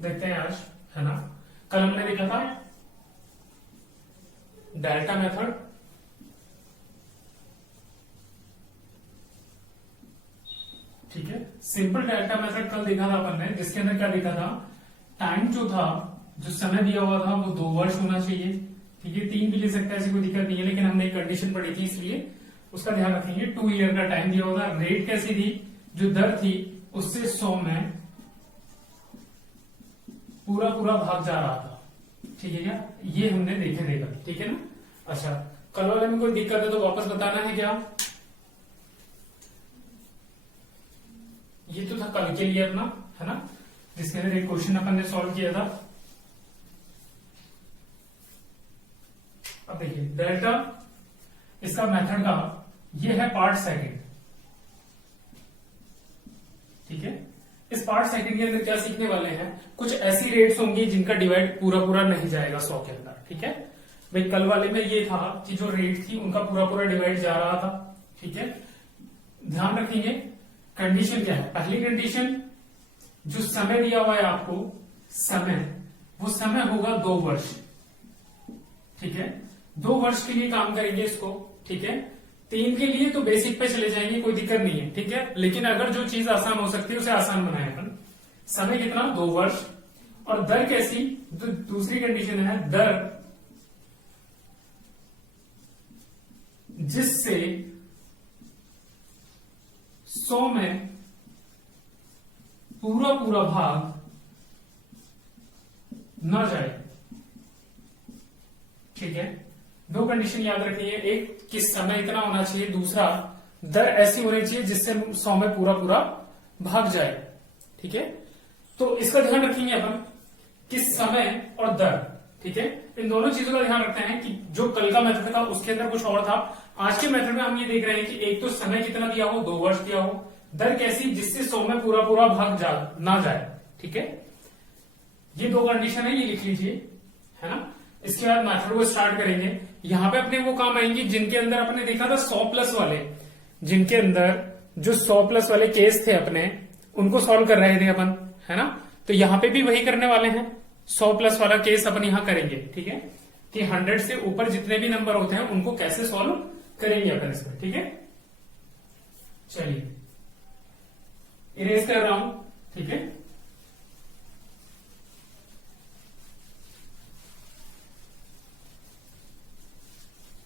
देखते हैं आज, है ना। कल हमने देखा था डेल्टा मेथड, ठीक है। सिंपल डेल्टा मेथड कल देखा था अपन ने, जिसके अंदर क्या देखा था, टाइम जो था, जो समय दिया हुआ था वो 2 वर्ष होना चाहिए, ठीक है। 3 भी ले सकता है, ऐसी कोई दिक्कत नहीं है, लेकिन हमने एक कंडीशन पढ़ी थी इसलिए उसका ध्यान रखेंगे। 2 ईयर का टाइम दिया होगा। रेट कैसी थी, जो दर थी उससे 100 में पूरा पूरा भाग जा रहा था, ठीक है क्या। ये हमने देखे थे कल, ठीक है ना। अच्छा, कल वाले में कोई दिक्कत है तो वापस बताना है क्या। ये तो था कल के लिए अपना, है ना, जिसके अंदर एक क्वेश्चन अपन ने सॉल्व किया था। अब देखिए डेल्टा, इसका मेथड का ये है पार्ट सेकंड, ठीक है। इस पार्ट सेकंड के अंदर क्या सीखने वाले हैं, कुछ ऐसी रेट्स होंगी जिनका डिवाइड पूरा पूरा नहीं जाएगा 100 के अंदर, ठीक है। भाई कल वाले में ये था कि जो रेट थी उनका पूरा पूरा डिवाइड जा रहा था, ठीक है। ध्यान रखेंगे कंडीशन क्या है। पहली कंडीशन, जो समय दिया हुआ है आपको, समय, वो समय होगा 2 वर्ष, ठीक है। 2 वर्ष के लिए काम करेंगे इसको, ठीक है। 3 के लिए तो बेसिक पे चले जाएंगे, कोई दिक्कत नहीं है, ठीक है। लेकिन अगर जो चीज आसान हो सकती है उसे आसान बनाए अपन। समय कितना, 2 वर्ष। और दर कैसी, दूसरी कंडीशन है दर जिससे 100 में पूरा पूरा भाग न जाए, ठीक है। 2 कंडीशन याद रखिए, एक कि समय इतना होना चाहिए, दूसरा दर ऐसी होनी चाहिए जिससे 100 में पूरा पूरा भाग जाए, ठीक है। तो इसका ध्यान रखेंगे अपन कि समय और दर, ठीक है। इन दोनों चीजों का ध्यान रखते हैं कि जो कल का मेथड था उसके अंदर कुछ और था, आज के मेथड में हम ये देख रहे हैं कि एक तो समय कितना दिया हो, 2 वर्ष दिया हो, दर कैसी जिससे 100 में पूरा पूरा भाग ना जाए, ठीक है। ये 2 कंडीशन है, ये लिख लीजिए, है ना। इसके बाद मेथड को स्टार्ट करेंगे। यहां पे अपने वो काम आएंगे जिनके अंदर अपने देखा था 100+ वाले, जिनके अंदर जो 100+ वाले केस थे अपने, उनको सॉल्व कर रहे थे अपन, है ना। तो यहां पे भी वही करने वाले हैं, 100+ वाला केस अपन यहां करेंगे, ठीक है, कि 100 से ऊपर जितने भी नंबर होते हैं उनको कैसे सॉल्व करेंगे अपन इसमें, ठीक है। चलिए इरेज कर रहा हूं, ठीक है।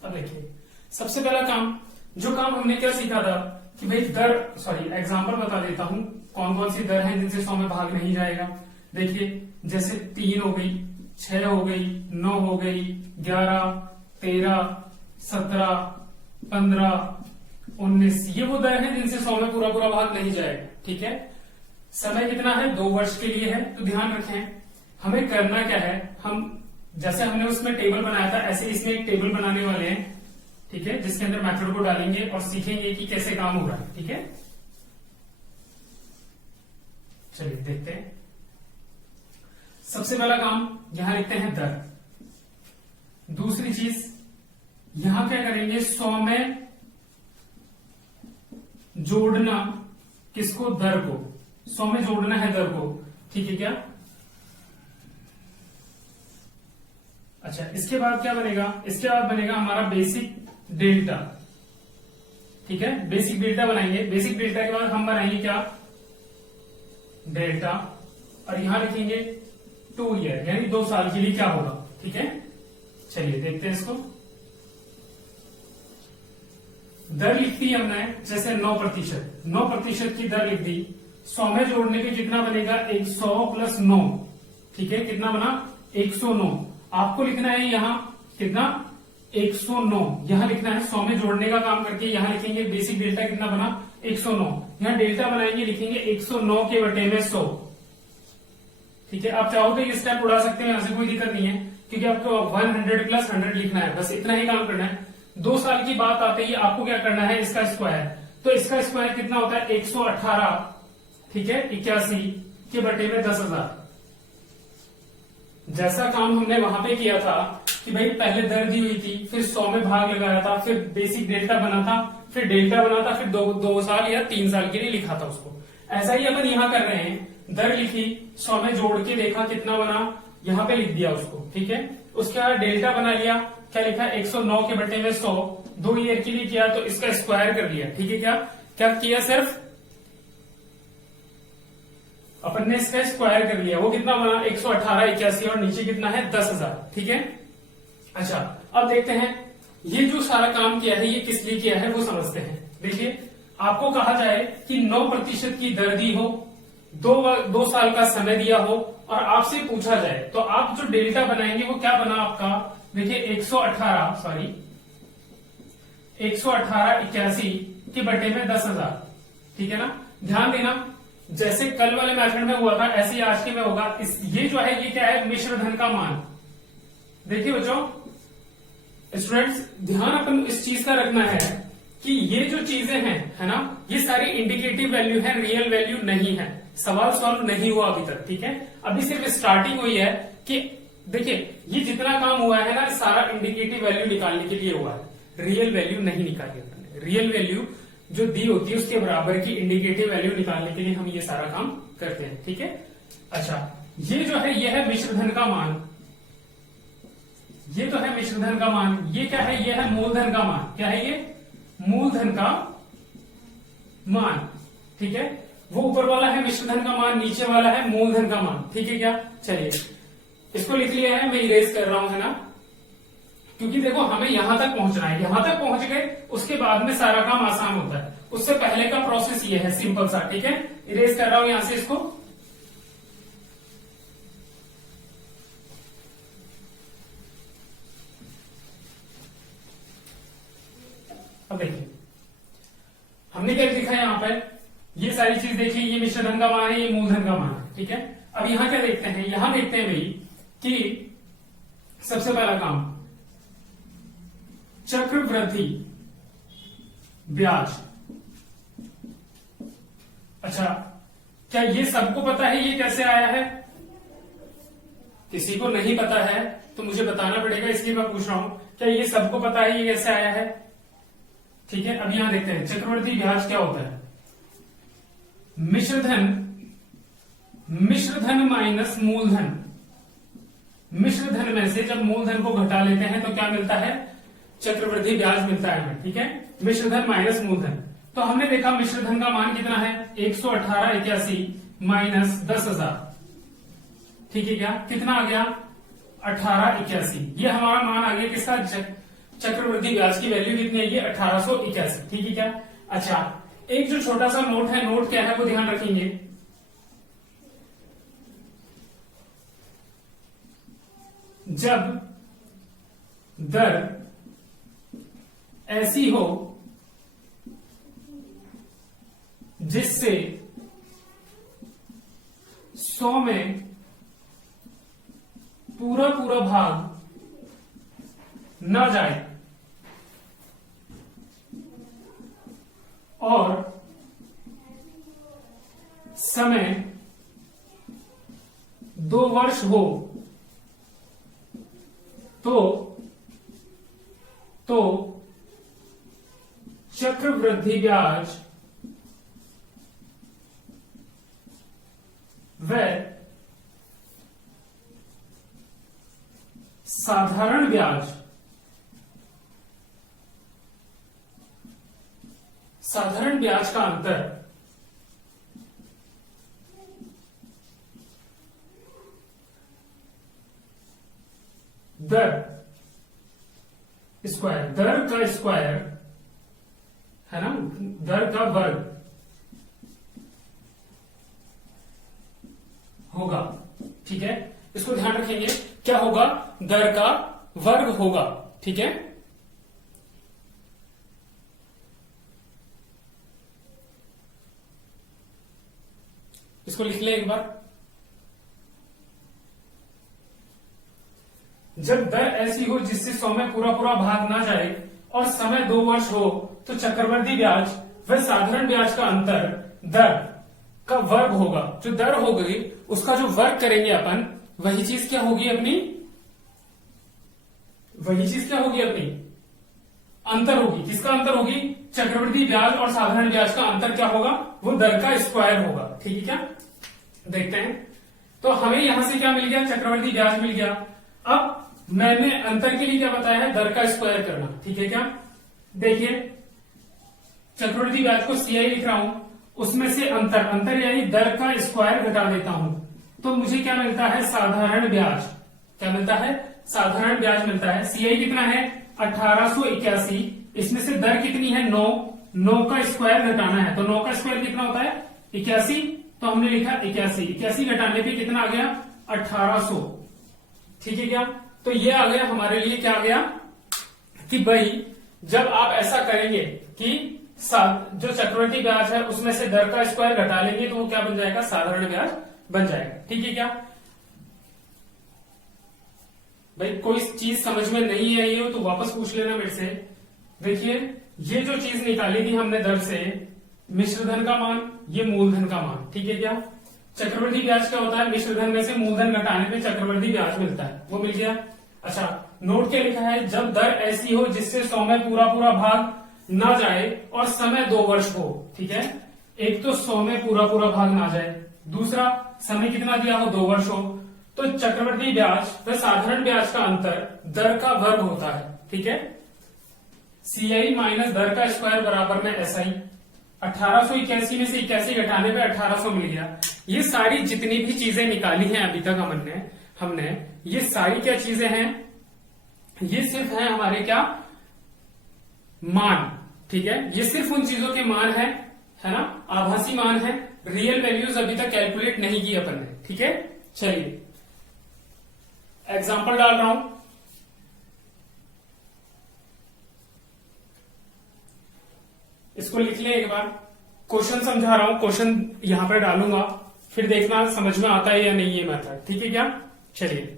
अब देखिए सबसे पहला काम, जो काम हमने क्या सीखा था कि भाई दर, सॉरी एग्जांपल बता देता हूं कौन कौन सी दर है जिनसे 100 में भाग नहीं जाएगा। देखिए जैसे 3 हो गई, 6 हो गई, 9 हो गई, 11, 13, 17, 15, 19, ये वो दर है जिनसे 100 में पूरा पूरा भाग नहीं जाएगा, ठीक है। समय कितना है, 2 वर्ष के लिए है। तो ध्यान रखें हमें करना क्या है, हम जैसे हमने उसमें टेबल बनाया था ऐसे इसमें एक टेबल बनाने वाले हैं, ठीक है, जिसके अंदर मेथड को डालेंगे और सीखेंगे कि कैसे काम हो रहा है, ठीक है। चलिए देखते हैं। सबसे पहला काम यहां लिखते हैं दर। दूसरी चीज यहां क्या करेंगे, 100 में जोड़ना किसको, दर को, 100 में जोड़ना है दर को, ठीक है क्या। अच्छा इसके बाद क्या बनेगा, इसके बाद बनेगा हमारा बेसिक डेल्टा, ठीक है। बेसिक डेल्टा बनाएंगे। बेसिक डेल्टा के बाद हम बनाएंगे क्या, डेल्टा, और यहां लिखेंगे 2 ईयर, यानी 2 साल के लिए क्या होगा, ठीक है। चलिए देखते हैं इसको। दर लिख दी हमने, जैसे 9%, 9% की दर लिख दी। 100 में जोड़ने पे कितना बनेगा, 100 + 9, ठीक है। कितना बना, 109। आपको लिखना है यहां कितना, 109 यहां लिखना है। 100 में जोड़ने का काम करके यहां लिखेंगे बेसिक डेल्टा कितना बना, 109। यहां डेल्टा बनाएंगे, लिखेंगे 109 के बटे में 100, ठीक है। आप चाहो तो ये स्टेप उड़ा सकते हैं, यहां से कोई दिक्कत नहीं है, क्योंकि आपको 100 + 100 लिखना है, बस इतना ही काम करना है। 2 साल की बात आते ही आपको क्या करना है, इसका स्क्वायर। तो इसका स्क्वायर कितना होता है, 118, ठीक है, 81 के बटे में 10,000। जैसा काम हमने वहां पे किया था कि भाई पहले दर दी हुई थी, फिर 100 में भाग लगाया था, फिर बेसिक डेल्टा बना था, फिर डेल्टा बना था, फिर 2 साल या 3 साल के लिए लिखा था उसको। ऐसा ही अपन यहां कर रहे हैं दर लिखी, 100 में जोड़ के देखा कितना बना, यहां पे लिख दिया उसको, ठीक है। उसके बाद डेल्टा बना लिया, क्या लिखा, 109 के बटे में 100, 2 ईयर के लिए किया तो इसका स्क्वायर कर लिया, ठीक है। क्या क्या किया, सिर्फ अपन ने इसका स्क्वायर कर लिया, वो कितना बना 11881 और नीचे कितना है 10,000, ठीक है। अच्छा अब देखते हैं ये जो सारा काम किया है ये किस लिए किया है वो समझते हैं। देखिए आपको कहा जाए कि 9% की दर दी हो, 2 साल का समय दिया हो और आपसे पूछा जाए तो आप जो डेल्टा बनाएंगे वो क्या बना आपका, देखिए 11881 के बटे में 10,000, ठीक है ना। ध्यान देना जैसे कल वाले मेथड में हुआ था ऐसे ही आज के में होगा। ये जो है ये क्या है, मिश्र धन का मान। देखिए बच्चों, स्टूडेंट्स ध्यान अपन इस चीज का रखना है कि ये जो चीजें हैं, है ना, ये सारी इंडिकेटिव वैल्यू है, रियल वैल्यू नहीं है। सवाल सॉल्व नहीं हुआ अभी तक, ठीक है। अभी सिर्फ स्टार्टिंग हुई है कि देखिए ये जितना काम हुआ है ना सारा इंडिकेटिव वैल्यू निकालने के लिए हुआ है, रियल वैल्यू नहीं निकाली अपने। रियल वैल्यू जो दी होती है उसके बराबर की इंडिकेटिव वैल्यू निकालने के लिए हम ये सारा काम करते हैं, ठीक है। अच्छा ये जो है ये है मिश्रधन का मान, ये तो है मिश्रधन का मान। ये क्या है, ये है मूलधन का मान। क्या है ये, मूलधन का मान, ठीक है। वो ऊपर वाला है मिश्रधन का मान, नीचे वाला है मूलधन का मान, ठीक है। क्या, चलिए इसको लिख लिया है, मैं इरेज कर रहा हूं, है ना, क्योंकि देखो हमें यहां तक पहुंचना है। यहां तक पहुंच गए उसके बाद में सारा काम आसान होता है, उससे पहले का प्रोसेस ये है सिंपल सा, ठीक है। इरेज कर रहा हूं यहां से इसको। अब देखिए हमने क्या लिखा है यहां पर, ये सारी चीज देखिए, ये मिश्रधन का मान है, ये मूलधन का मान है, ठीक है। अब यहां क्या देखते हैं, यहां देखते हैं भाई कि सबसे पहला काम चक्रवृद्धि ब्याज। अच्छा क्या ये सबको पता है ये कैसे आया है, किसी को नहीं पता है तो मुझे बताना पड़ेगा, इसलिए मैं पूछ रहा हूं क्या ये सबको पता है ये कैसे आया है, ठीक है। अब यहां देखते हैं चक्रवृद्धि ब्याज क्या होता है, मिश्रधन माइनस मूलधन। मिश्रधन में से जब मूलधन को घटा लेते हैं तो क्या मिलता है, चक्रवृद्धि ब्याज मिलता है हमें, ठीक है। मिश्रधन माइनस मूलधन, तो हमने देखा मिश्रधन का मान कितना है 11881 माइनस 10,000, ठीक है। क्या कितना आ गया 1881, ये हमारा मान आ गया किसका, चक्रवृद्धि ब्याज की वैल्यू कितनी है, ये 1881, ठीक है। क्या, अच्छा एक जो छोटा सा नोट है, नोट क्या है वो ध्यान रखेंगे। जब दर ऐसी हो जिससे 100 में पूरा पूरा भाग न जाए और समय 2 वर्ष हो तो चक्रवृद्धि ब्याज व साधारण ब्याज, साधारण ब्याज का अंतर दर स्क्वायर, दर का स्क्वायर है ना, दर का वर्ग होगा, ठीक है। इसको ध्यान रखेंगे, क्या होगा, दर का वर्ग होगा, ठीक है। इसको लिख ले एक बार। जब दर ऐसी हो जिससे 100 में पूरा पूरा भाग ना जाए और समय 2 वर्ष हो तो चक्रवृद्धि ब्याज व साधारण ब्याज का अंतर दर का वर्ग होगा। जो दर हो गई उसका जो वर्ग करेंगे अपन, वही चीज क्या होगी अपनी, वही चीज क्या होगी अपनी, अंतर होगी। किसका अंतर होगी, चक्रवृद्धि ब्याज और साधारण ब्याज का अंतर क्या होगा, वो दर का स्क्वायर होगा, ठीक है। क्या देखते हैं। तो हमें यहां से क्या मिल गया, चक्रवृद्धि ब्याज मिल गया। अब मैंने अंतर के लिए क्या बताया है, दर का स्क्वायर करना, ठीक है क्या। देखिए चक्रवृद्धि ब्याज को सीआई लिख रहा हूं, उसमें से अंतर यानी दर का स्क्वायर घटा देता हूं, तो मुझे क्या मिलता है, साधारण ब्याज। क्या मिलता है, साधारण ब्याज मिलता है। सीआई कितना है, 1881, इसमें से दर कितनी है, 9 का स्क्वायर घटाना है, तो 9 का स्क्वायर कितना होता है, 81, तो हमने लिखा 81 घटाने पे कितना आ गया, 1800, ठीक है क्या। तो ये आ गया हमारे लिए, क्या आ गया कि भाई जब आप ऐसा करेंगे कि जो चक्रवृद्धि ब्याज है उसमें से दर का स्क्वायर घटा लेंगे तो वो क्या बन जाएगा, साधारण ब्याज बन जाएगा, ठीक है क्या। भाई कोई चीज समझ में नहीं आई हो तो वापस पूछ लेना मेरे से। देखिए ये जो चीज निकाली थी हमने दर से, मिश्र धन का मान, ये मूलधन का मान, ठीक है क्या। चक्रवृद्धि ब्याज क्या होता है, मिश्र धन में से मूलधन घटाने पे चक्रवृद्धि ब्याज मिलता है, वो मिल गया। अच्छा नोट क्या लिखा है, जब दर ऐसी हो जिससे 100 में पूरा पूरा भाग ना जाए और समय 2 वर्ष हो, ठीक है। एक तो 100 में पूरा पूरा भाग ना जाए, दूसरा समय कितना दिया हो, 2 वर्ष हो। तो चक्रवृद्धि ब्याज व साधारण ब्याज का अंतर दर का वर्ग होता है, ठीक है। सीआई माइनस दर का स्क्वायर बराबर में एसआई। 1881 में से 81 घटाने पे 1800 मिल गया। ये सारी जितनी भी चीजें निकाली हैं अभी तक हमने ये सारी क्या चीजें हैं, ये सिर्फ है हमारे क्या, मान, ठीक है। ये सिर्फ उन चीजों के मान है ना, आभासी मान है, रियल वैल्यूज अभी तक कैलकुलेट नहीं की अपन ने, ठीक है। चलिए एग्जाम्पल डाल रहा हूं। इसको लिख ले एक बार, क्वेश्चन समझा रहा हूं, क्वेश्चन यहां पर डालूंगा, फिर देखना समझ में आता है या नहीं ये मेथड, ठीक है क्या। चलिए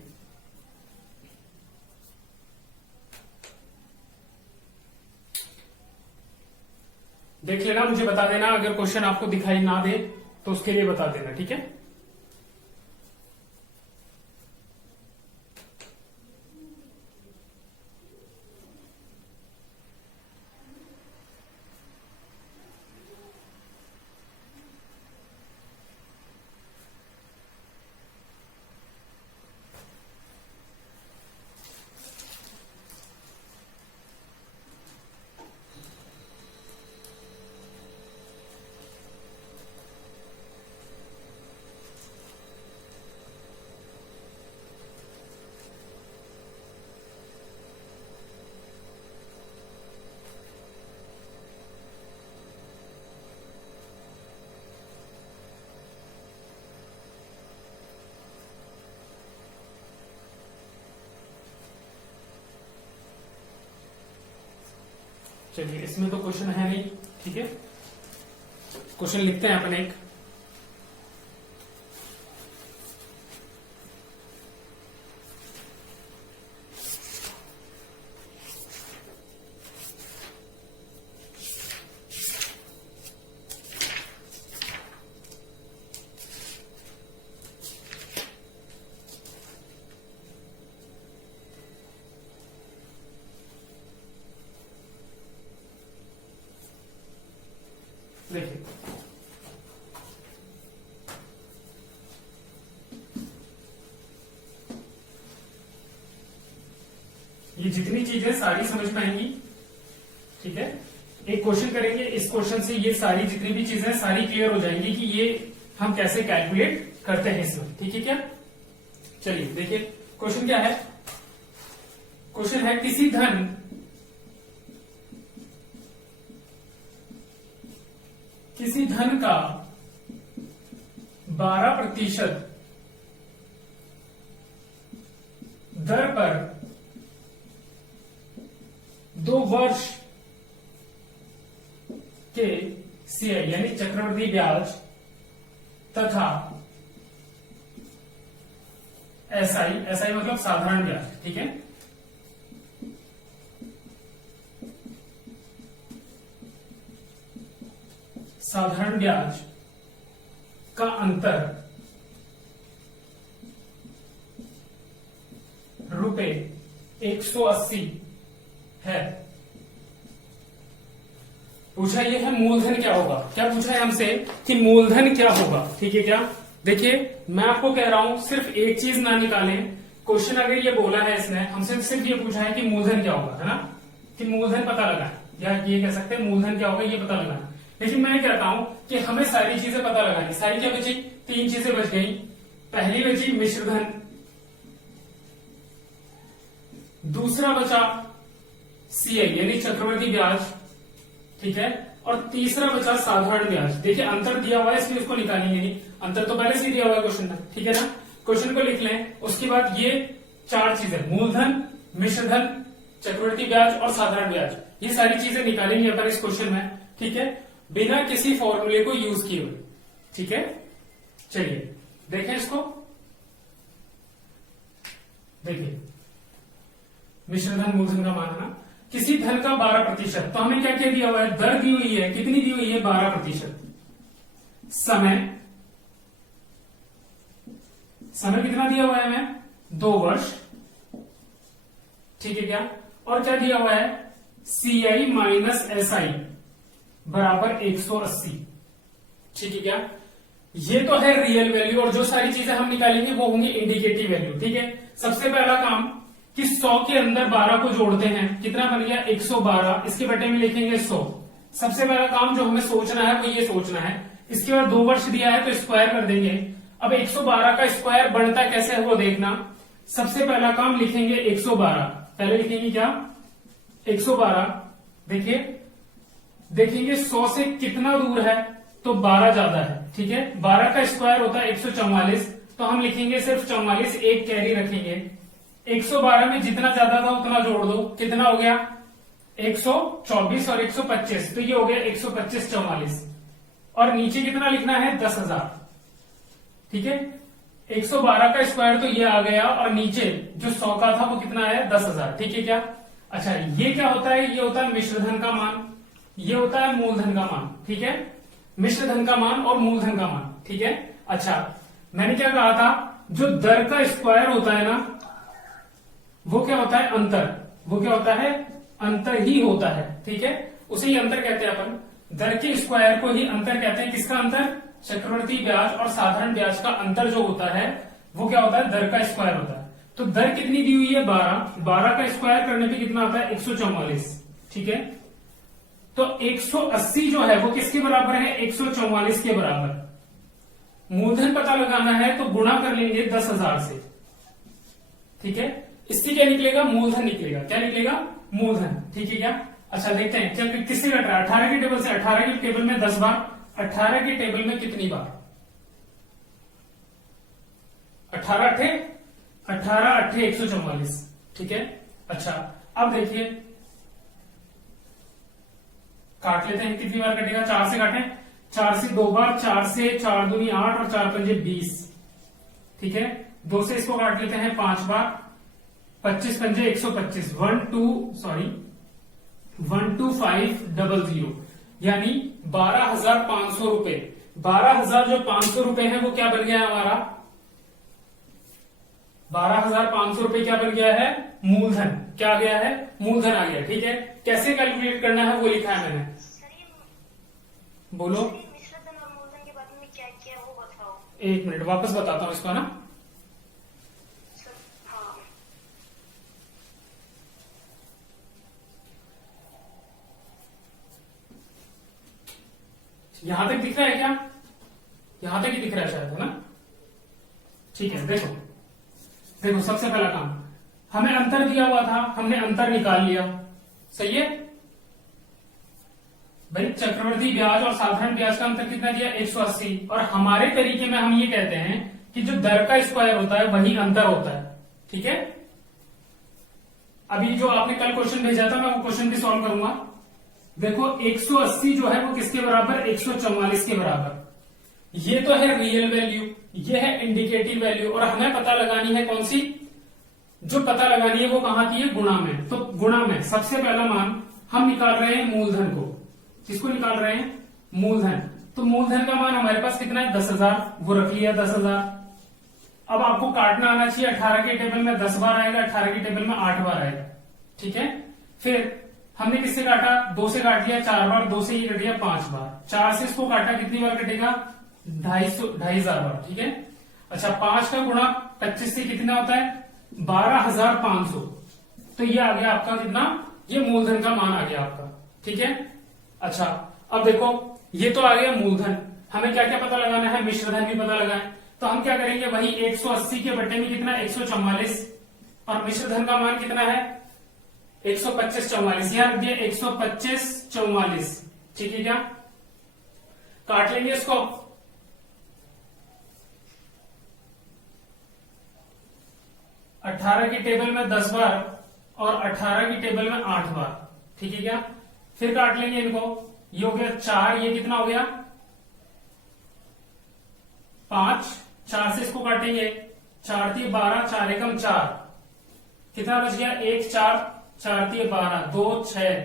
देख लेना, मुझे बता देना अगर क्वेश्चन आपको दिखाई ना दे तो उसके लिए बता देना, ठीक है। चलिए इसमें तो क्वेश्चन है नहीं, ठीक है। क्वेश्चन लिखते हैं अपन एक। देखिए ये जितनी चीजें सारी समझ में आएंगी, ठीक है। एक क्वेश्चन करेंगे, इस क्वेश्चन से ये सारी जितनी भी चीजें सारी क्लियर हो जाएंगी कि ये हम कैसे कैलकुलेट करते हैं इसमें, ठीक है क्या। चलिए देखिए क्वेश्चन क्या है, क्वेश्चन है किसी धन का 12% दर पर 2 वर्ष के सीआई यानी चक्रवृद्धि ब्याज तथा एसआई मतलब साधारण ब्याज, ठीक है। साधारण ब्याज का अंतर ₹180 है। पूछा ये है मूलधन क्या होगा, क्या पूछा है हमसे कि मूलधन क्या होगा, ठीक है क्या। देखिए मैं आपको कह रहा हूं सिर्फ एक चीज ना निकालें। क्वेश्चन अगर ये बोला है इसने, हमसे सिर्फ ये पूछा है कि मूलधन क्या होगा, है ना, कि मूलधन पता लगाए, या ये कह सकते हैं मूलधन क्या होगा ये पता लगाना। लेकिन मैं कहता हूं कि हमें सारी चीजें पता लगानी। सारी क्या बची? 3 चीजें बच गई। पहली बची मिश्रधन, दूसरा बचा सीआई यानी चक्रवर्ती ब्याज, ठीक है, और तीसरा बचा साधारण ब्याज। देखिए अंतर दिया हुआ है इसलिए उसको निकालेंगे नहीं, अंतर तो पहले से दिया हुआ है क्वेश्चन में, ठीक है ना। क्वेश्चन को लिख लें, उसके बाद ये 4 चीजें मूलधन, मिश्रधन, चक्रवर्ती ब्याज और साधारण ब्याज, ये सारी चीजें निकालेंगे अपन इस क्वेश्चन में, ठीक है, बिना किसी फॉर्मूले को यूज किए हुए, ठीक है। चलिए देखें इसको, देखिए मिश्रधन मूलधन का मान है ना, किसी धन का 12%, तो हमें क्या क्या दिया हुआ है? दर दी हुई है, कितनी दी हुई है? 12%। समय कितना दिया हुआ है हमें? 2 वर्ष, ठीक है क्या। और क्या दिया हुआ है? CI माइनस SI बराबर 180, ठीक है क्या। ये तो है रियल वैल्यू, और जो सारी चीजें हम निकालेंगे वो होंगी इंडिकेटिव वैल्यू, ठीक है। सबसे पहला काम कि 100 के अंदर 12 को जोड़ते हैं, कितना बन गया? 112, इसके बटे में लिखेंगे 100। सबसे पहला काम जो हमें सोचना है वो ये सोचना है। इसके बाद 2 वर्ष दिया है तो स्क्वायर कर देंगे। अब 112 का स्क्वायर बनता कैसे है वो देखना। सबसे पहला काम लिखेंगे 112, पहले लिखेंगे क्या? 112। देखिए देखेंगे 100 से कितना दूर है, तो 12 ज्यादा है, ठीक है। 12 का स्क्वायर होता है 144, तो हम लिखेंगे सिर्फ 44, एक कैरी रखेंगे। 112 में जितना ज्यादा था उतना जोड़ दो, कितना हो गया? 124 और 125, तो ये हो गया 125 44। और नीचे कितना लिखना है? 10,000, ठीक है। 112 का स्क्वायर तो ये आ गया, और नीचे जो 100 का था वो कितना है? 10,000, ठीक है क्या। अच्छा ये क्या होता है? ये होता है मिश्रधन का मान, ये होता है मूलधन का मान, ठीक है। मिश्रधन का मान और मूलधन का मान, ठीक है। अच्छा मैंने क्या कहा था? जो दर का स्क्वायर होता है ना वो क्या होता है? अंतर। वो क्या होता है? अंतर ही होता है, ठीक है। उसे ही अंतर कहते हैं अपन। दर के स्क्वायर को ही अंतर कहते हैं। किसका अंतर? चक्रवर्ती ब्याज और साधारण ब्याज का अंतर जो होता है वो क्या होता है? दर का स्क्वायर होता है। तो दर कितनी दी हुई है? 12। 12 का स्क्वायर करने पे कितना आता है? 144, ठीक है। तो 180 जो है वो किसके बराबर है? 144 के बराबर। मूलधन पता लगाना है तो गुणा कर लेंगे 10,000 से, ठीक है। इससे क्या निकलेगा? मूलधन निकलेगा। क्या निकलेगा? मूलधन, ठीक है क्या। अच्छा देखते हैं क्या किससे घट रहा है? 18 के टेबल से। 18 के टेबल में 10 बार, 18 के टेबल में कितनी बार? 18 अट्ठे 144, ठीक है। अच्छा अब देखिए काट लेते हैं, कितनी बार कटेगा? 4 से काटें, 4 से 2 बार, 4 से 4 दूनी 8 और 4 पंजे 20, ठीक है। 2 से इसको काट लेते हैं 5 बार, 25 पंजे 125, 12500 यानी 12,500 रुपए। 12,000 जो 500 रुपए है वो क्या बन गया है हमारा? 12,500 रुपए क्या बन गया है? मूलधन। क्या आ गया है? मूलधन आ गया, ठीक है। कैसे कैलकुलेट करना है वो लिखा है मैंने, बोलो। मिश्रधन और मूलधन के बारे में क्या किया वो बताओ। 1 मिनट वापस बताता हूं इसको ना। हाँ यहां तक दिख रहा है क्या? यहां तक ही दिख रहा है शायद, है ना। ठीक है देखो देखो सबसे पहला काम, हमें अंतर दिया हुआ था, हमने अंतर निकाल लिया, सही है भाई। चक्रवर्ती ब्याज और साधारण ब्याज का अंतर कितना दिया? 180। और हमारे तरीके में हम ये कहते हैं कि जो दर का स्क्वायर होता है वही अंतर होता है, ठीक है। अभी जो आपने कल क्वेश्चन भेजा था मैं वो क्वेश्चन भी सॉल्व करूंगा। देखो 180 जो है वो किसके बराबर? 144 के बराबर। ये तो है रियल वैल्यू, ये है इंडिकेटिव वैल्यू, और हमें पता लगानी है कौन सी? जो पता लगानी है वो कहां की है? गुणा में। तो गुणा में सबसे पहला मान हम निकाल रहे हैं मूलधन को। किसको निकाल रहे हैं? मूलधन। तो मूलधन का मान हमारे पास कितना है? 10,000, वो रख लिया 10,000। अब आपको काटना आना चाहिए। 18 के टेबल में 10 बार आएगा, 18 के टेबल में 8 बार आएगा, ठीक है। फिर हमने किससे काटा? 2 से काट लिया 4 बार, 2 से ये कट गया 5 बार, 4 से इसको काटा कितनी बार कटेगा? 2,500 बार, ठीक है। अच्छा, 5 का गुणा 25 से कितना होता है? 12,500। तो ये आ गया आपका कितना? ये मूलधन का मान आ गया आपका, ठीक है। अच्छा, अब देखो ये तो आ गया मूलधन। हमें क्या क्या पता लगाना है? मिश्रधन भी पता लगाए। तो हम क्या करेंगे? वही 180 के बटे में कितना? 144, और मिश्रधन का मान कितना है? 125/44। यहां रख दिया 125/44, ठीक है क्या? काट लेंगे इसको। 18 की टेबल में 10 बार और 18 की टेबल में 8 बार, ठीक है क्या? फिर काट लेंगे इनको। ये हो गया 4, ये कितना हो गया? 5, 4 से इसको काटेंगे। 4 3 12, 4 एकम 4, कितना बच गया? 1 4, 4 3 12, 2 6,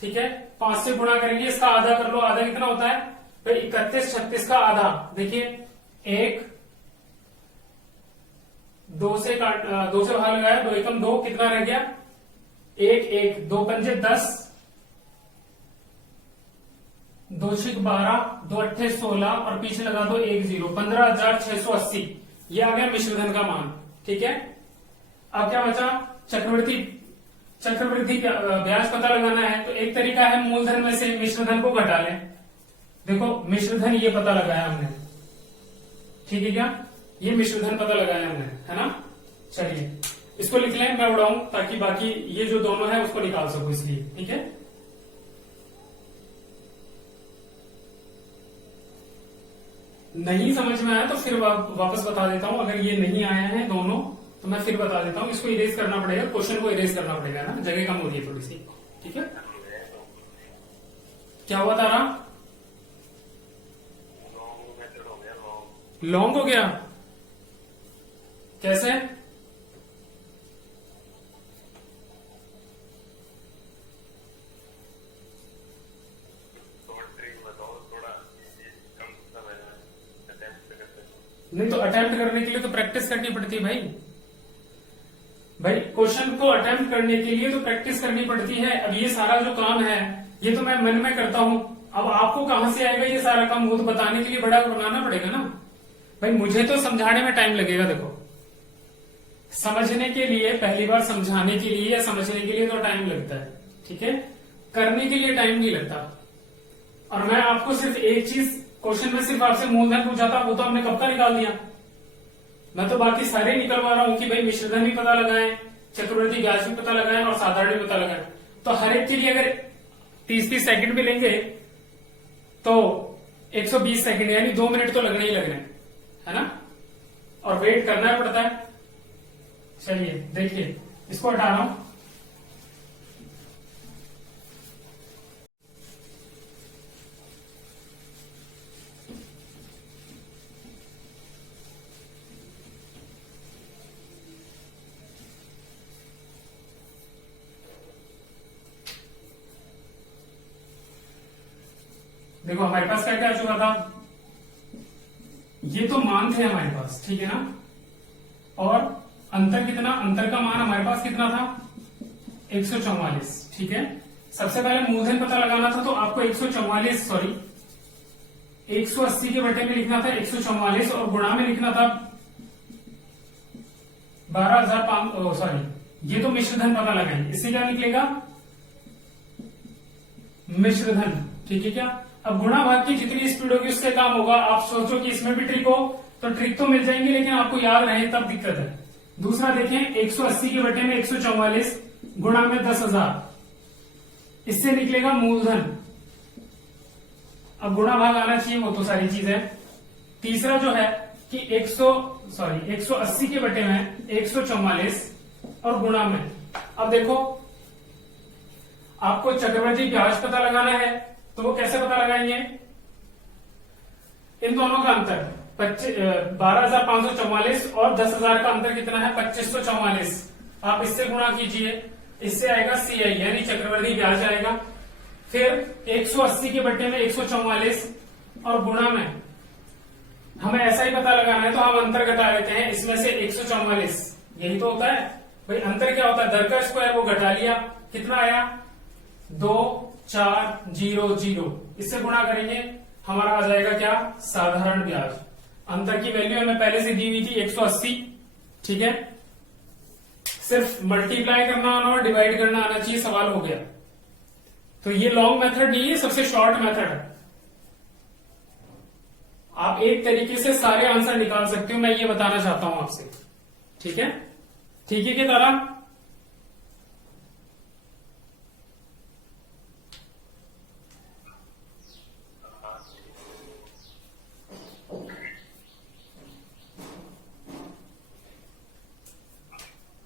ठीक है। 5 से गुणा करेंगे, इसका आधा कर लो। आधा कितना होता है? फिर 31 36 का आधा, देखिए 1, 2 से भाग लगाया, 2 एकम 2, कितना रह गया? 1 1, 2 पंजे 10, 2 6 12, 2 8 16, और पीछे लगा दो 1 0, 15,680। ये आ गया मिश्रधन का मान, ठीक है। अब क्या बचा? चक्रवृद्धि ब्याज पता लगाना है। तो एक तरीका है मूलधन में से मिश्रधन को घटा लें। देखो मिश्रधन ये पता लगाया हमने, ठीक है क्या? ये मिश्रधन पता लगाया हमने, है ना। चलिए इसको लिख लें, मैं उड़ाऊं ताकि बाकी ये जो दोनों है उसको निकाल सकूं, इसलिए, ठीक है। नहीं समझ में आया तो फिर वापस बता देता हूं। अगर ये नहीं आया है दोनों तो मैं फिर बता देता हूं। इसको इरेज करना पड़ेगा, क्वेश्चन को इरेज करना पड़ेगा ना, जगह कम हो रही है थोड़ी सी, ठीक है। क्या हुआ तारा? लॉन्ग हो गया? कैसे? नहीं तो अटेम्प्ट करने के लिए तो प्रैक्टिस करनी पड़ती है भाई क्वेश्चन को अटेम्प्ट करने के लिए तो प्रैक्टिस करनी पड़ती है। अब ये सारा जो काम है ये तो मैं मन में करता हूं, अब आपको कहां से आएगा ये सारा काम? वो तो बताने के लिए बड़ा बनाना पड़ेगा ना भाई। मुझे तो समझाने में टाइम लगेगा। देखो समझने के लिए, पहली बार समझाने के लिए या समझने के लिए तो टाइम लगता है, ठीक है। करने के लिए टाइम नहीं लगता। और मैं आपको सिर्फ एक चीज, क्वेश्चन में सिर्फ आपसे मूलधन पूछा था, वो तो हमने कब का निकाल दिया। मैं तो बाकी सारे निकलवा रहा हूं कि भाई मिश्रधन भी पता लगाएं, चक्रवृद्धि ब्याज भी पता लगाएं और साधारण भी पता लगाएं। तो हर एक के लिए अगर 30-30 सेकंड भी लेंगे तो 120 सेकंड यानी 2 मिनट तो लगने ही लगने, है ना। और वेट करना पड़ता है। चलिए देखिए, इसको हटा रहा हूं। देखो हमारे पास क्या क्या चुका था? ये तो मान थे हमारे पास, ठीक है ना। और अंतर कितना? अंतर का मान हमारे पास कितना था? 144, ठीक है। सबसे पहले मूलधन पता लगाना था, तो आपको 180 के बटे में लिखना था 144 और गुणा में लिखना था 12,500। सॉरी, ये तो मिश्रधन पता लगाएंगे। इससे क्या निकलेगा? मिश्रधन, ठीक है क्या। अब गुणा भाग की जितनी स्पीड होगी उससे काम होगा। आप सोचो कि इसमें भी ट्रिक हो तो ट्रिक तो मिल जाएंगी, लेकिन आपको याद रहे तब दिक्कत है। दूसरा देखें, 180 के बटे में 144 गुणा में 10,000, इससे निकलेगा मूलधन। अब गुणा भाग आना चाहिए, वो तो सारी चीज है। तीसरा जो है कि 180 के बटे में 144 और गुणा में, अब देखो आपको चक्रवृद्धि ब्याज पता लगाना है, तो वो कैसे पता लगाएंगे? इन दोनों का अंतर 12,544 और 10,000 का अंतर कितना है? 2,544। आप इससे गुणा कीजिए, इससे आएगा CI यानी चक्रवृद्धि ब्याज आएगा। फिर 180 के बटे में 144 और गुणा में हमें ऐसा ही पता लगाना है, तो हम अंतर घटा लेते हैं इसमें से 144। यही तो होता है भाई। अंतर क्या होता है? दर का स्क्वायर, वो घटा लिया। कितना आया? 2 4 0 0। इससे गुणा करेंगे हमारा आ जाएगा क्या, साधारण ब्याज। अंतर की वैल्यू हमें पहले से दी हुई थी 180, ठीक है। सिर्फ मल्टीप्लाई करना आना और डिवाइड करना आना चाहिए, सवाल हो गया। तो ये लॉन्ग मेथड नहीं है, सबसे शॉर्ट मेथड है। आप एक तरीके से सारे आंसर निकाल सकते हो, मैं ये बताना चाहता हूं आपसे, ठीक है। ठीक है कि तारा?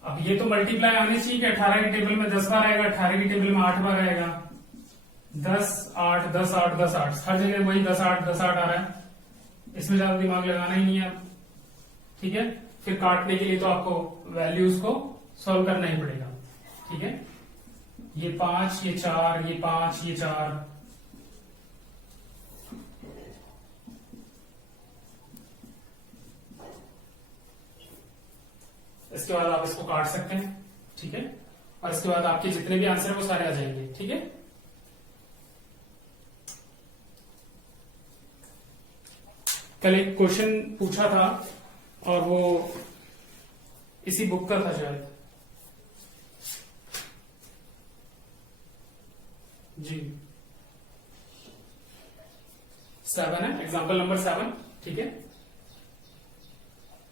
अब ये तो मल्टीप्लाई आने चाहिए कि 18 की टेबल में 10 बार आएगा, 18 की टेबल में 8 बार आएगा। 10 8 10 8 10 8, हर जगह वही 10 8 10 8 आ रहा है, इसमें ज्यादा दिमाग लगाना ही नहीं है, ठीक है। फिर काटने के लिए तो आपको वैल्यूज को सॉल्व करना ही पड़ेगा, ठीक है। ये 5, ये 4, ये 5, ये 4, इसके बाद आप इसको काट सकते हैं, ठीक है। और इसके बाद आपके जितने भी आंसर है वो सारे आ जाएंगे, ठीक है। कल एक क्वेश्चन पूछा था और वो इसी बुक का था शायद, जी 7 है, एग्जाम्पल नंबर 7, ठीक है।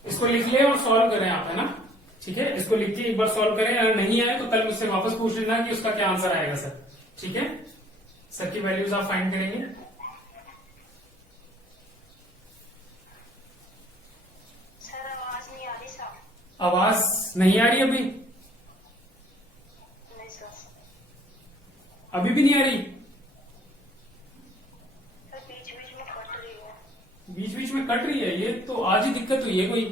इसको लिख ले और सॉल्व करें आप, है ना, ठीक है। इसको लिख के एक बार सॉल्व करें, अगर नहीं आए तो कल मुझसे वापस पूछ लेना कि उसका क्या आंसर आएगा सर, ठीक है। सर की वैल्यूज आप फाइंड करेंगे। सर आवाज नहीं आ रही साहब। आवाज नहीं आ रही अभी? नहीं सर। अभी भी नहीं आ रही? सर बीच बीच में कट रही है। बीच बीच में कट रही है, ये तो आज ही दिक्कत हुई है कोई।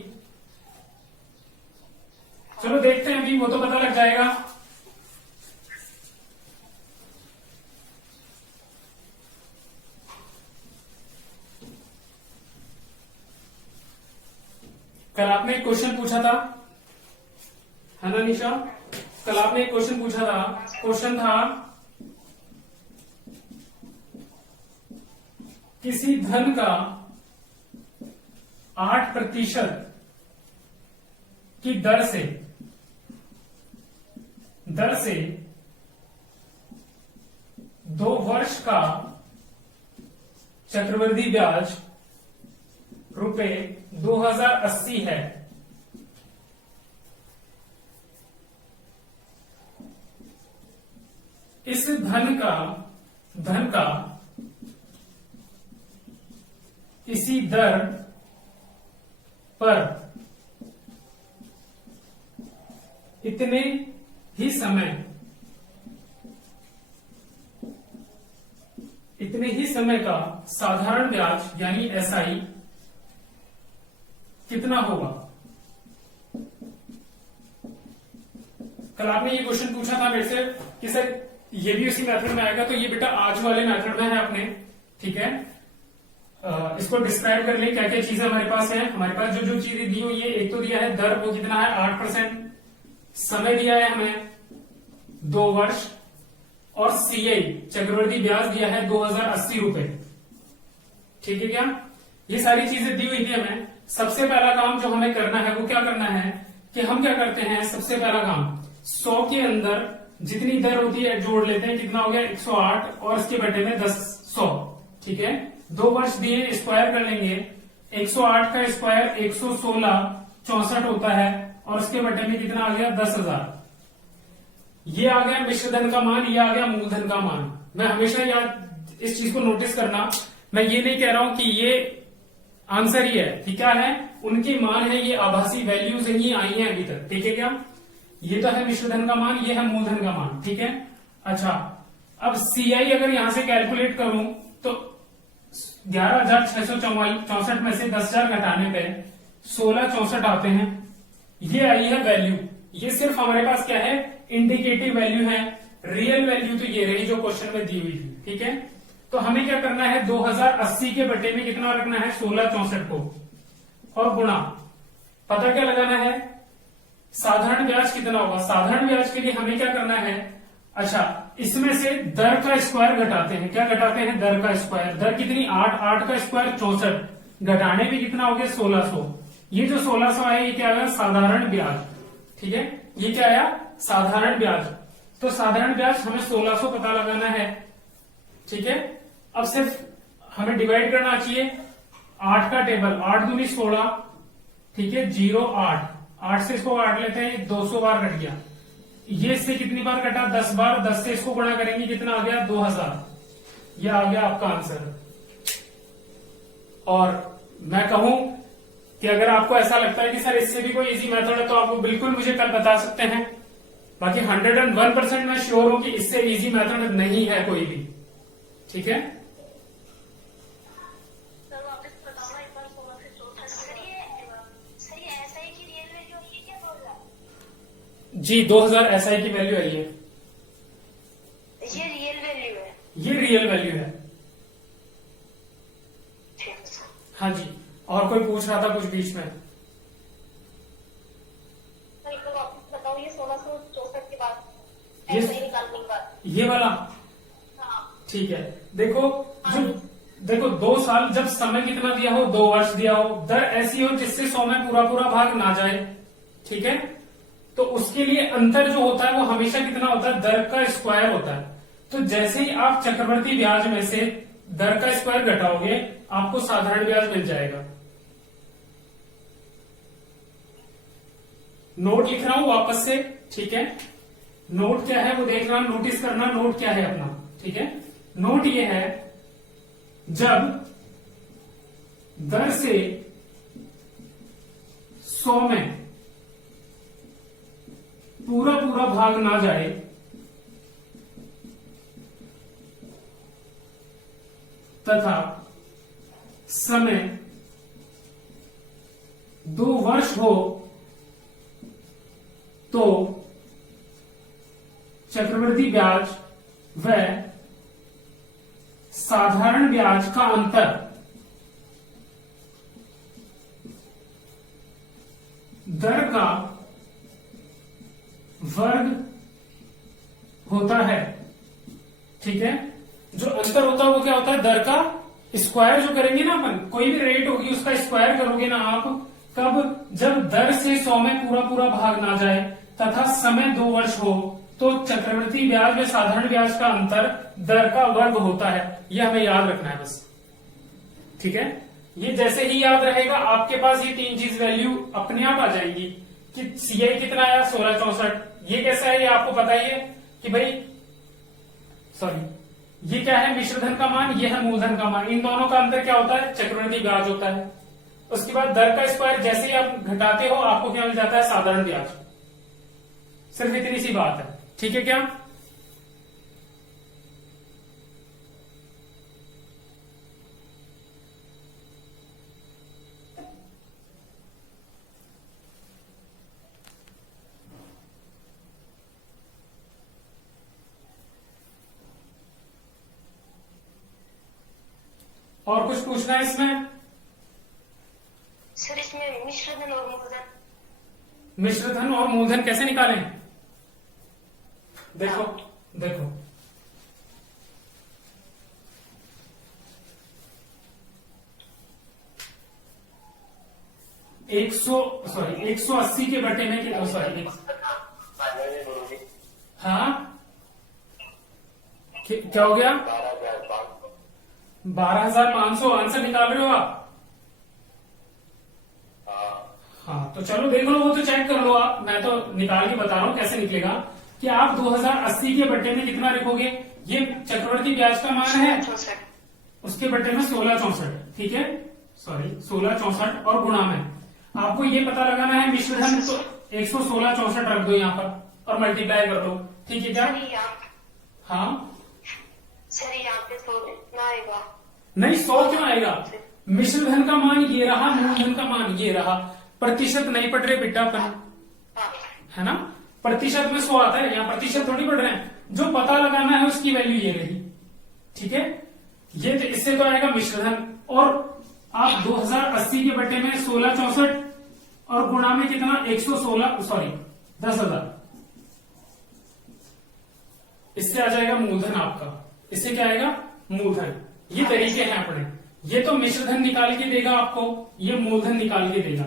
चलो देखते हैं, अभी वो तो पता लग जाएगा। कल आपने एक क्वेश्चन पूछा था, है ना निशा? कल आपने एक क्वेश्चन पूछा था, क्वेश्चन था किसी धन का 8% की दर से 2 वर्ष का चक्रवृद्धि ब्याज रुपए 2080 है। इस धन का इसी दर पर इतने ही समय का साधारण ब्याज यानी एसआई कितना होगा? कल आपने ये क्वेश्चन पूछा था मेरे से कि सर ये भी उसी मेथड में आएगा, तो ये बेटा आज वाले मेथड में है अपने, ठीक है। इसको डिस्क्राइब कर ले क्या क्या चीजें हमारे पास है। हमारे पास जो जो चीजें दी हुई है, एक तो दिया है दर, वो कितना है 8%, समय दिया है हमें 2 वर्ष, और सीआई चक्रवृद्धि ब्याज दिया है 2080 रुपए, ठीक है क्या। ये सारी चीजें दी हुई थी हमें। सबसे पहला काम जो हमें करना है वो क्या करना है कि हम क्या करते हैं, सबसे पहला काम 100 के अंदर जितनी दर होती है जोड़ लेते हैं, कितना हो गया 108, और इसके बटे में 10 100, ठीक है। 2 वर्ष दिए, स्क्वायर कर लेंगे, 108 का स्क्वायर 116 64 होता है, और उसके बटे में कितना आ गया 10,000। ये आ गया मिश्रधन का मान, ये आ गया मूलधन का मान। मैं हमेशा याद इस चीज को नोटिस करना, मैं ये नहीं कह रहा हूं कि ये आंसर ही है, ठीक है, उनके मान है, ये आभासी वैल्यूज ही आई हैं अभी तक, ठीक है क्या। ये तो है मिश्रधन का मान, ये है मूलधन का मान, ठीक है। अच्छा, अब सीआई अगर यहां से कैलकुलेट करूं तो 11,664 में से 10,000 घटाने पे 1664 आते हैं। ये आई है वैल्यू। ये सिर्फ हमारे पास क्या है, इंडिकेटिव वैल्यू है। रियल वैल्यू तो ये रही जो क्वेश्चन में दी हुई थी, ठीक है। तो हमें क्या करना है, 2080 के बटे में कितना रखना है 1664 को, और गुणा, पता क्या लगाना है, साधारण ब्याज कितना होगा। साधारण ब्याज के लिए हमें क्या करना है, अच्छा, इसमें से दर का स्क्वायर घटाते हैं। क्या घटाते हैं? दर का स्क्वायर। दर कितनी? 8, 8 का स्क्वायर 64, घटाने भी कितना हो गया? 1600। ये जो 1600 आया ये क्या आया? साधारण ब्याज। ठीक है, ये क्या आया? साधारण ब्याज। तो साधारण ब्याज हमें 1600 पता लगाना है। ठीक है, अब सिर्फ हमें डिवाइड करना चाहिए। 8 का टेबल, 8 दूनी 16, ठीक है, 0 8, 8 से इसको काट लेते हैं, 200 बार कट गया। ये इससे कितनी बार कटा? 10 बार। 10 से इसको गुणा करेंगे, कितना आ गया? 2000। यह आ गया आपका आंसर। और मैं कहूं कि अगर आपको ऐसा लगता है कि सर इससे भी कोई इजी मेथड है तो आप बिल्कुल मुझे कल बता सकते हैं। बाकी 101% मैं श्योर हूं कि इससे इजी मेथड नहीं है कोई भी। ठीक है, सर वापस बताओ ना एक बार। 16 से 64। सर ये SI की रियल वैल्यू है क्या? 2000? जी 2000 SI की वैल्यू आई है। ये रियल वैल्यू है? ये रियल वैल्यू है। ठीक है सर। हाँ जी, और कोई पूछ रहा था कुछ बीच में? सर एक बार वापस बताओ, ये 1664 के बाद ये- SI निकालने के बाद। ये वाला? हाँ। ठीक है, देखो 2 साल, जब समय कितना दिया हो? 2 वर्ष दिया हो, दर ऐसी हो जिससे 100 में पूरा पूरा भाग ना जाए। ठीक है, तो उसके लिए अंतर जो होता है वो हमेशा कितना होता है? दर का स्क्वायर होता है। तो जैसे ही आप चक्रवृद्धि ब्याज में से दर का स्क्वायर घटाओगे आपको साधारण ब्याज मिल जाएगा। नोट लिख रहा हूं वापस से। ठीक है, नोट क्या है वो देखना, नोटिस करना नोट क्या है अपना। ठीक है, नोट ये है, जब दर से 100 में पूरा पूरा भाग ना जाए तथा समय 2 वर्ष हो तो चक्रवृद्धि ब्याज व साधारण ब्याज का अंतर दर का वर्ग होता है। ठीक है, जो अंतर होता है वो क्या होता है? दर का स्क्वायर जो करेंगे ना अपन, कोई भी रेट होगी उसका स्क्वायर करोगे ना आप, कब? जब दर से 100 में पूरा पूरा भाग ना जाए तथा समय 2 वर्ष हो तो चक्रवृद्धि ब्याज में साधारण ब्याज का अंतर दर का वर्ग होता है। यह हमें याद रखना है बस। ठीक है, ये जैसे ही याद रहेगा आपके पास ये 3 चीज वैल्यू अपने आप आ जाएंगी कि CI कितना आया? 1664। ये कैसा है? ये आपको पता ही है कि भाई, सॉरी, ये क्या है? मिश्रधन का मान, ये है मूलधन का मान। इन दोनों का अंतर क्या होता है? चक्रवृद्धि ब्याज होता है। उसके बाद दर का स्क्वायर जैसे ही आप घटाते हो आपको क्या मिल जाता है? साधारण ब्याज। सिर्फ इतनी सी बात है। ठीक है क्या? और कुछ पूछना है इसमें? सर इसमें मिश्रधन और मूलधन। मिश्रधन और मूलधन कैसे निकालें? देखो देखो, एक सौ 180 के बटे में कितना? सॉरी, हाँ क्या हो गया? 12,500 आंसर निकाल रहे हो आप? हाँ, तो चलो देख लो, वो तो चेक कर लो आप। मैं तो निकाल के बता रहा हूँ कैसे निकलेगा। कि आप 2080 के बटे में कितना लिखोगे? ये चक्रवृद्धि ब्याज का मान है, 64। उसके बटे में 1664। ठीक है, सॉरी 1664 और गुणा में आपको ये पता लगाना है मिश्रधन, तो 11664 रख दो यहाँ पर और मल्टीप्लाई कर दो। ठीक है क्या? हाँ, सर यहाँ पे 100 ना आएगा। नहीं 100 क्यों आएगा? मिश्रधन का मान ये रहा, मूलधन का मान ये रहा। प्रतिशत नहीं पढ़ रहे बेटा अपन, हाँ। है ना? प्रतिशत में 100 आता है, यहाँ प्रतिशत थोड़ी पढ़ रहे हैं। जो पता लगाना है उसकी वैल्यू ये रही। ठीक है, ये तो इससे तो आएगा मिश्रधन। और आप 2080 के बटे में 1664 और गुणा में कितना? 116, सॉरी 10,000। इससे आ जाएगा मूलधन आपका, इससे क्या आएगा मूलधन। ये तरीके हैं अपने। ये तो मिश्रधन निकाल के देगा आपको, ये मूलधन निकाल के देगा।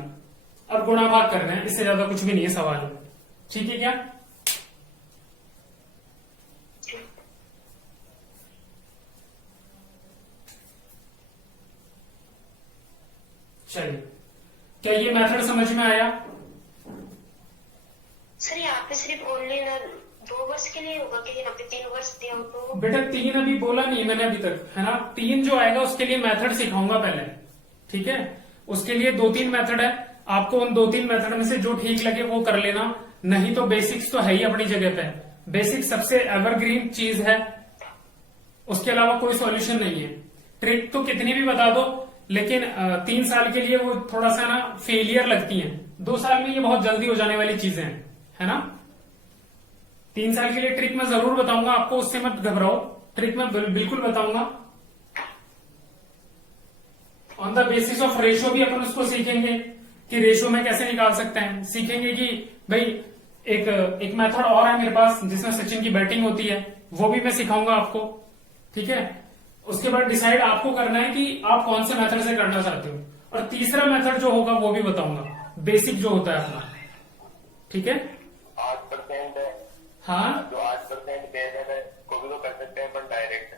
अब गुणा भाग करना है, इससे ज्यादा कुछ भी नहीं है सवाल में। ठीक है क्या? चलिए, क्या ये मेथड समझ में आया? सर यहाँ पे सिर्फ ओनली 2 वर्ष के लिए होगा कि यहाँ पे 3 वर्ष दिया हो तो? बेटा 3 अभी बोला नहीं मैंने अभी तक, है ना। 3 जो आएगा उसके लिए मेथड सिखाऊंगा पहले, ठीक है। उसके लिए 2-3 मेथड है, आपको उन 2-3 मेथड में से जो ठीक लगे वो कर लेना। नहीं तो बेसिक्स तो है ही अपनी जगह पे, बेसिक सबसे एवरग्रीन चीज है, उसके अलावा कोई सॉल्यूशन नहीं है। ट्रिक तो कितनी भी बता दो, लेकिन 3 साल के लिए वो थोड़ा सा ना फेलियर लगती है। 2 साल में ये बहुत जल्दी हो जाने वाली चीजें हैं, है ना। 3 साल के लिए ट्रिक मैं जरूर बताऊंगा आपको, उससे मत घबराओ, ट्रिक मैं बिल्कुल बताऊंगा। On the basis of ratio भी अपन उसको सीखेंगे कि रेशो में कैसे निकाल सकते हैं। सीखेंगे कि भाई एक मेथड और है मेरे पास जिसमें सचिन की बैटिंग होती है, वो भी मैं सिखाऊंगा आपको, ठीक है। उसके बाद डिसाइड आपको करना है कि आप कौन से मेथड से करना चाहते हो। और तीसरा मेथड जो होगा वो भी बताऊंगा, बेसिक जो होता है अपना, ठीक है। 8% है, हाँ, जो 8% दे रहे हैं को भी तो कर सकते हैं, पर डायरेक्ट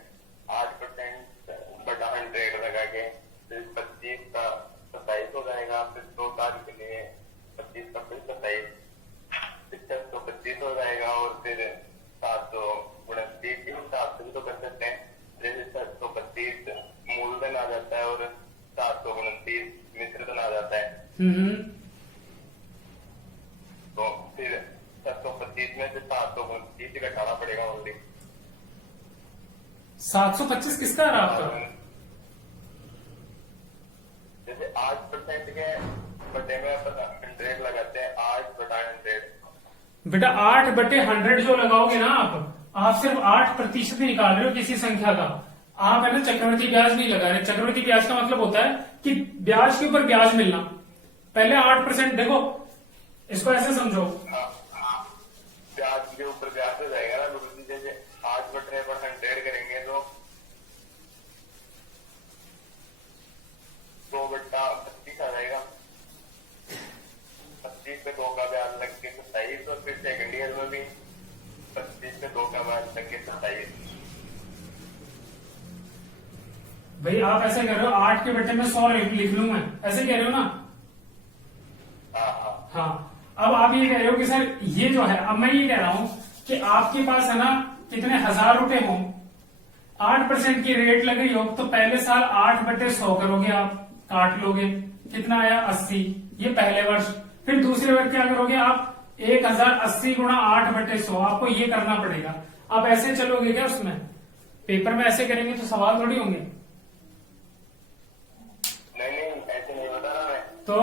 8% बटा 100 लगा के फिर 25 का 27 हो जाएगा। फिर 2 साल के लिए 25 का फिर 27, फिर 625 हो जाएगा। और फिर 729 के हिसाब से भी तो कर सकते हैं, जैसे 625 मूलधन आ जाता है और 729 मिश्रधन आ जाता है। तो फिर 725 में से 729 घटाना पड़ेगा ओनली। 725 किसका आ रहा आपका? जैसे 8% के बटे में अपन 100 लगाते हैं, 8 बटा 100। बेटा 8/100 जो लगाओगे ना आप सिर्फ 8% ही निकाल रहे हो किसी संख्या का। आप है ना चक्रवृद्धि ब्याज नहीं लगा रहे। चक्रवृद्धि ब्याज का मतलब होता है कि ब्याज के ऊपर ब्याज मिलना। पहले 8% देखो, इसको ऐसे समझो, ब्याज के ऊपर ब्याज हो जाएगा ना। जैसे 8/100 करेंगे तो 2/25 आ जाएगा। 25 पे 2 का ब्याज लग के 27, और फिर सेकंड ईयर में भी 25 पे 2 का ब्याज लग के 27। भाई आप ऐसे कह रहे हो 8 के बटे में 100 लिख लूं मैं, ऐसे कह रहे हो ना? हाँ, अब आप ये कह रहे हो कि सर ये जो है, अब मैं ये कह रहा हूं कि आपके पास है ना कितने 1000 रुपए हो, 8% की रेट लग रही हो, तो पहले साल 8/100 करोगे, आप काट लोगे, कितना आया 80, ये पहले वर्ष। फिर दूसरे वर्ष क्या करोगे आप, 1080 गुणा 8/100, आपको ये करना पड़ेगा। आप ऐसे चलोगे क्या उसमें? पेपर में ऐसे करेंगे तो सवाल थोड़ी होंगे। नहीं, ऐसे नहीं बता रहा मैं। तो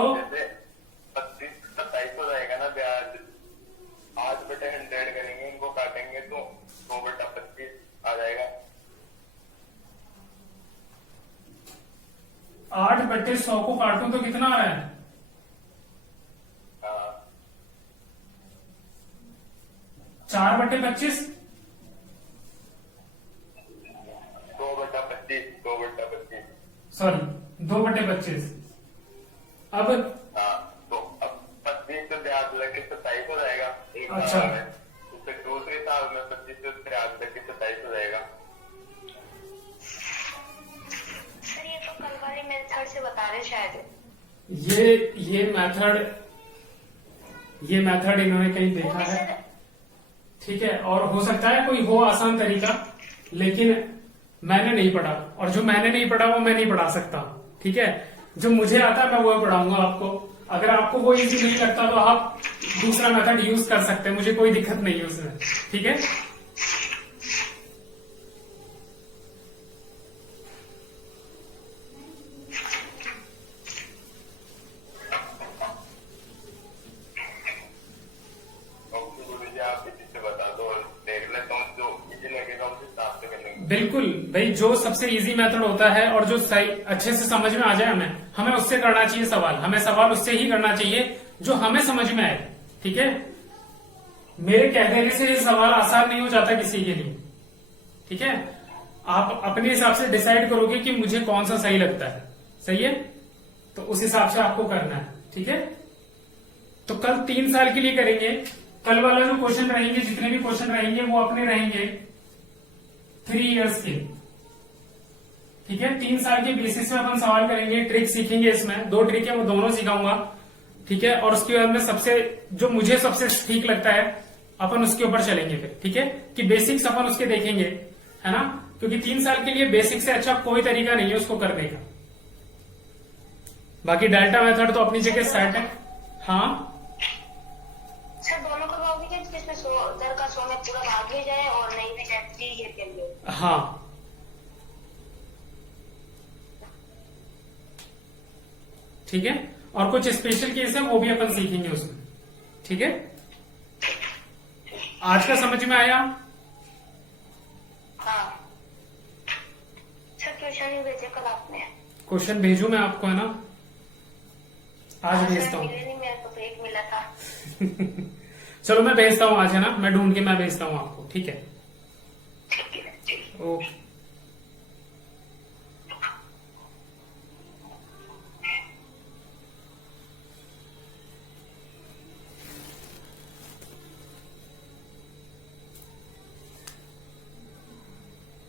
27 हो जाएगा ना ब्याज, 8/100 करेंगे, इनको काटेंगे तो 2/25 आ जाएगा। 8/100 को काटूं तो कितना आ रहा है? 4/25। 2/25 सॉरी 2/25। अब तो अब 25 पे ब्याज लगे 27 हो जाएगा एक अच्छा। साल में। तो फिर दूसरे साल में 25 पे ब्याज लगे 27 हो जाएगा। सर ये तो कल वाले मेथड से बता रहे शायद। ये मेथड इन्होंने कहीं देखा है, ठीक है। और हो सकता है कोई हो आसान तरीका, लेकिन मैंने नहीं पढ़ा, और जो मैंने नहीं पढ़ा वो मैं नहीं पढ़ा सकता, ठीक है। जो मुझे आता है मैं वो पढ़ाऊंगा आपको। अगर आपको वो इजी नहीं लगता तो आप दूसरा मेथड यूज कर सकते हैं, मुझे कोई दिक्कत नहीं है उसमें, ठीक है। आप इसी से बता दो और देख लेता हूँ, जो इजी लगेगा उस हिसाब से करेंगे। बिल्कुल भाई, जो सबसे इजी मेथड होता है और जो सही अच्छे से समझ में आ जाए हमें उससे करना चाहिए सवाल। हमें सवाल उससे ही करना चाहिए जो हमें समझ में आए, ठीक है। मेरे कह देने से ये सवाल आसान नहीं हो जाता किसी के लिए। ठीक है, आप अपने हिसाब से डिसाइड करोगे कि मुझे कौन सा सही लगता है। सही है, तो उस हिसाब से आपको करना है। ठीक है, तो कल 3 साल के लिए करेंगे। कल वाला जो क्वेश्चन रहेंगे, जितने भी क्वेश्चन रहेंगे वो अपने रहेंगे 3 इयर्स के। ठीक है, 3 साल के बेसिस में अपन सवाल करेंगे, ट्रिक सीखेंगे। इसमें 2 ट्रिक है, वो दोनों सिखाऊंगा। ठीक है, और उसके बाद में सबसे जो मुझे सबसे ठीक लगता है अपन उसके ऊपर चलेंगे फिर। ठीक है, कि बेसिक्स अपन उसके देखेंगे, है ना, क्योंकि 3 साल के लिए बेसिक से अच्छा कोई तरीका नहीं है उसको करने का। बाकी डेल्टा मेथड तो अपनी जगह सेट है। हाँ सर दोनों करवाओगे क्या, जिसमें 10 का 100 में पूरा भाग भी जाए और नहीं भी जाए 3 ईयर के लिए? हाँ, ठीक है, और कुछ स्पेशल केस है वो भी अपन सीखेंगे उसमें। ठीक है, आज का समझ में आया? हाँ सर, ट्यूशन ही भेजे कल आपने? क्वेश्चन भेजू मैं आपको, है ना, आज हाँ, भेजता सर, हूँ। मिले नहीं, मेरे को तो एक मिला था। चलो मैं भेजता हूँ आज, है ना, मैं ढूंढ के मैं भेजता हूँ आपको। ठीक है, ठीक है, ठीक है। ओके।